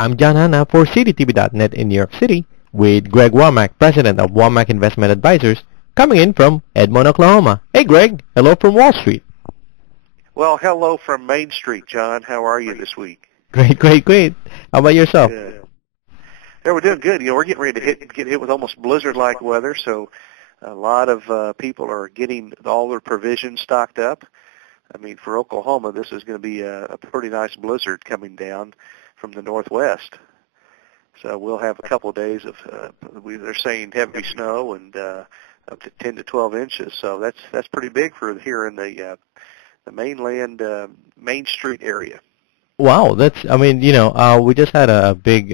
I'm John Hanna for CityTV.net in New York City with Greg Womack, President of Womack Investment Advisors, coming in from Edmond, Oklahoma. Hey, Greg. Hello from Wall Street. Well, hello from Main Street, John. How are you this week? Great, great, great. How about yourself? Good. Yeah, we're doing good. We're getting ready to get hit with almost blizzard-like weather, so a lot of people are getting all their provisions stocked up. I mean, for Oklahoma, this is going to be a pretty nice blizzard coming down from the northwest. So we'll have a couple of days of, they're saying heavy snow and up to 10 to 12 inches. So that's pretty big for here in the mainland Main Street area. Wow, we just had a big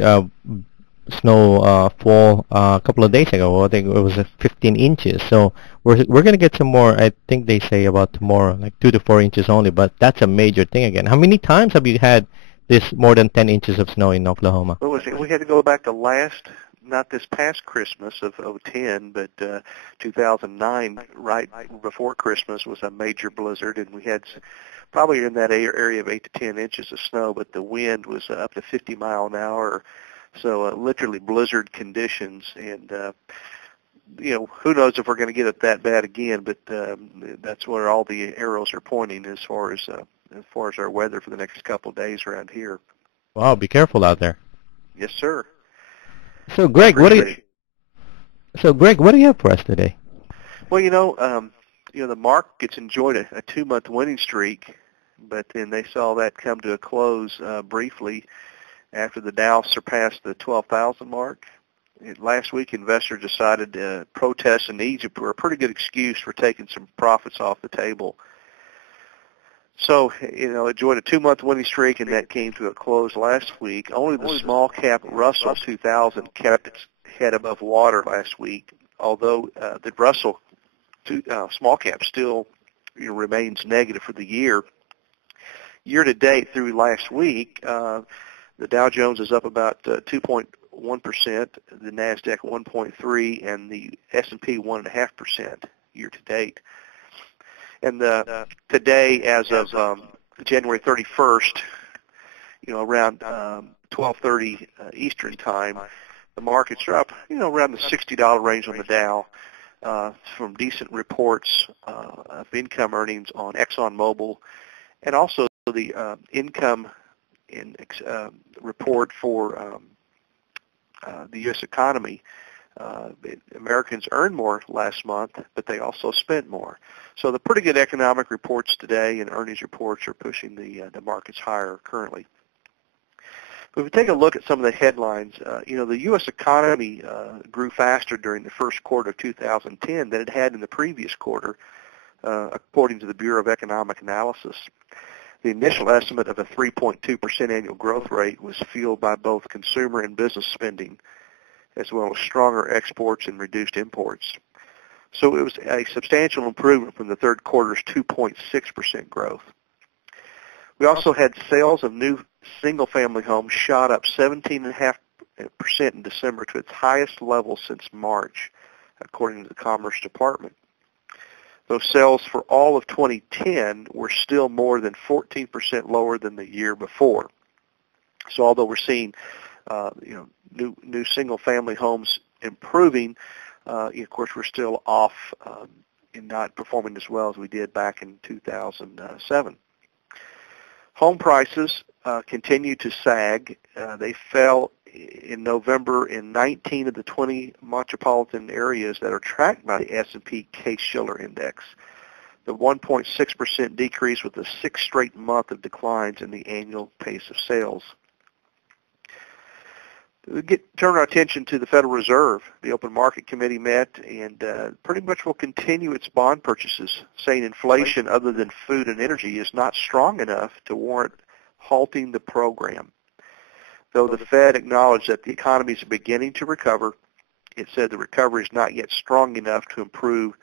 snow fall a couple of days ago. I think it was 15 inches. So we're going to get some more. I think they say about tomorrow, like 2 to 4 inches only. But that's a major thing again. How many times have you had this more than 10 inches of snow in Oklahoma? What was it? We had to go back to not this past Christmas of 10, but 2009, right before Christmas, was a major blizzard, and we had probably in that area of 8 to 10 inches of snow, but the wind was up to 50 mile an hour. So literally blizzard conditions, and who knows if we're going to get it that bad again? But that's where all the arrows are pointing as far as our weather for the next couple of days around here. Wow, be careful out there. Yes, sir. So, Greg, what do you have for us today? Well, the markets enjoyed a 2-month winning streak, but then they saw that come to a close briefly after the Dow surpassed the 12,000 mark. Last week, investors decided protests in Egypt were a pretty good excuse for taking some profits off the table. So, enjoyed a 2-month winning streak, and that came to a close last week. Only the small cap Russell 2000 kept its head above water last week, although the Russell small cap still remains negative for the year. Year to date through last week, the Dow Jones is up about 2.1%, the NASDAQ 1.3%, and the S&P 1.5% year to date. And today, as of January 31st, around 12:30 Eastern time, the markets are up, around the $60 range on the Dow, from decent reports of income earnings on ExxonMobil, and also the income report for the U.S. economy. Americans earned more last month, but they also spent more. So the pretty good economic reports today and earnings reports are pushing the markets higher currently. But if we take a look at some of the headlines, the U.S. economy grew faster during the first quarter of 2010 than it had in the previous quarter, according to the Bureau of Economic Analysis. The initial estimate of a 3.2% annual growth rate was fueled by both consumer and business spending, as well as stronger exports and reduced imports. So it was a substantial improvement from the third quarter's 2.6% growth. We also had sales of new single-family homes shot up 17.5% in December to its highest level since March, according to the Commerce Department. Those sales for all of 2010 were still more than 14% lower than the year before. So although we're seeing new single-family homes improving, of course we're still off in not performing as well as we did back in 2007. Home prices continue to sag. They fell in November in 19 of the 20 metropolitan areas that are tracked by the S&P Case-Shiller Index. The 1.6% decrease was the sixth straight month of declines in the annual pace of sales. We turn our attention to the Federal Reserve. The Open Market Committee met and pretty much will continue its bond purchases, saying inflation other than food and energy is not strong enough to warrant halting the program. Though the Fed acknowledged that the economy is beginning to recover, it said the recovery is not yet strong enough to improve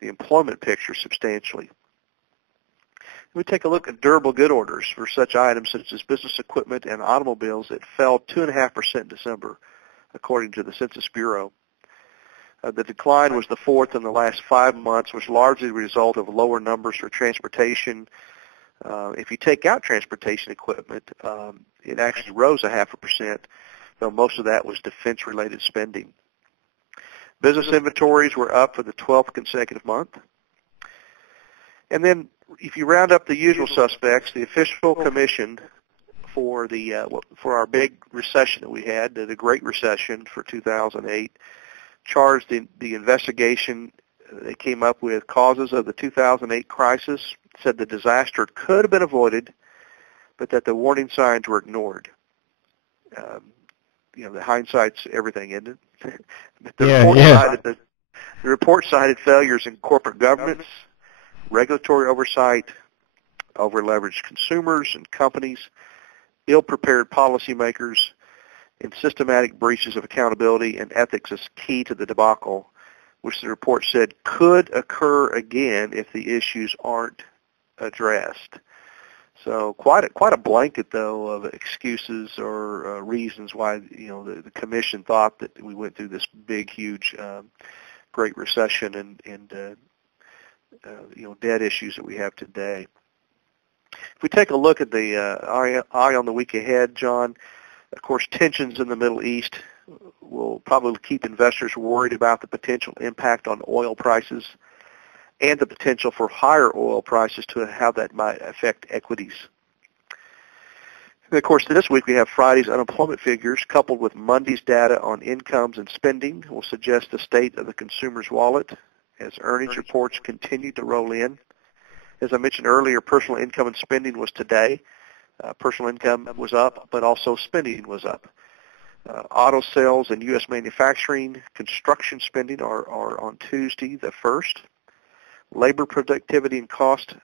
the employment picture substantially. We take a look at durable good orders for such items such as business equipment and automobiles. It fell 2.5% in December, according to the Census Bureau. The decline was the fourth in the last 5 months, which largely a result of lower numbers for transportation, If you take out transportation equipment, it actually rose 0.5%, though most of that was defense-related spending. Business inventories were up for the 12th consecutive month. And then if you round up the usual suspects, the official commission for our big recession that we had, the Great Recession for 2008, charged the investigation. They came up with causes of the 2008 crisis, said the disaster could have been avoided, but that the warning signs were ignored. The hindsight's everything, isn't it? The report cited failures in corporate governance, regulatory oversight, over-leveraged consumers and companies, ill-prepared policymakers, and systematic breaches of accountability and ethics as key to the debacle, which the report said could occur again if the issues aren't addressed. So quite a blanket, though, of excuses or reasons why the commission thought that we went through this big, huge Great Recession and debt issues that we have today. If we take a look at the eye on the week ahead, John, of course, tensions in the Middle East will probably keep investors worried about the potential impact on oil prices and the potential for higher oil prices to how that might affect equities. And of course, this week we have Friday's unemployment figures coupled with Monday's data on incomes and spending will suggest the state of the consumer's wallet as earnings reports continue to roll in. As I mentioned earlier, personal income and spending was today. Personal income was up, but also spending was up. Auto sales and U.S. manufacturing, construction spending are on Tuesday the 1st. Labor productivity and cost,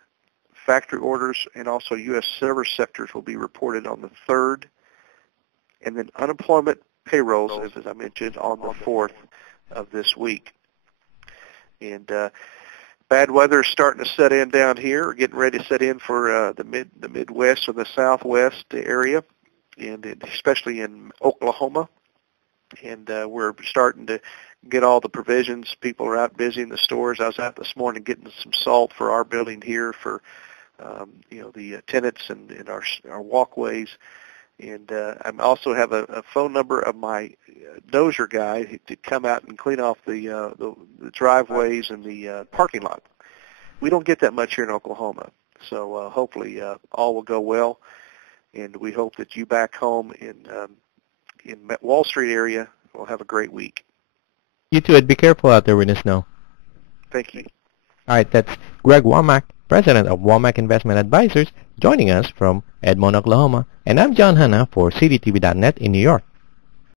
factory orders, and also U.S. service sectors will be reported on the 3rd. And then unemployment payrolls, as I mentioned, on the 4th of this week. And bad weather is starting to set in down here. We're getting ready to set in for the Midwest or the Southwest area, and especially in Oklahoma. And we're starting to get all the provisions. People are out busy in the stores. I was out this morning getting some salt for our building here for the tenants and our walkways. And I also have a phone number of my dozer guy to come out and clean off the driveways and the parking lot. We don't get that much here in Oklahoma, so hopefully all will go well. And we hope that you back home in Wall Street area will have a great week. You too, and be careful out there in the snow. Thank you. All right, that's Greg Womack, president of Womack Investment Advisors, joining us from Edmond, Oklahoma. And I'm John Hanna for CDTV.net in New York.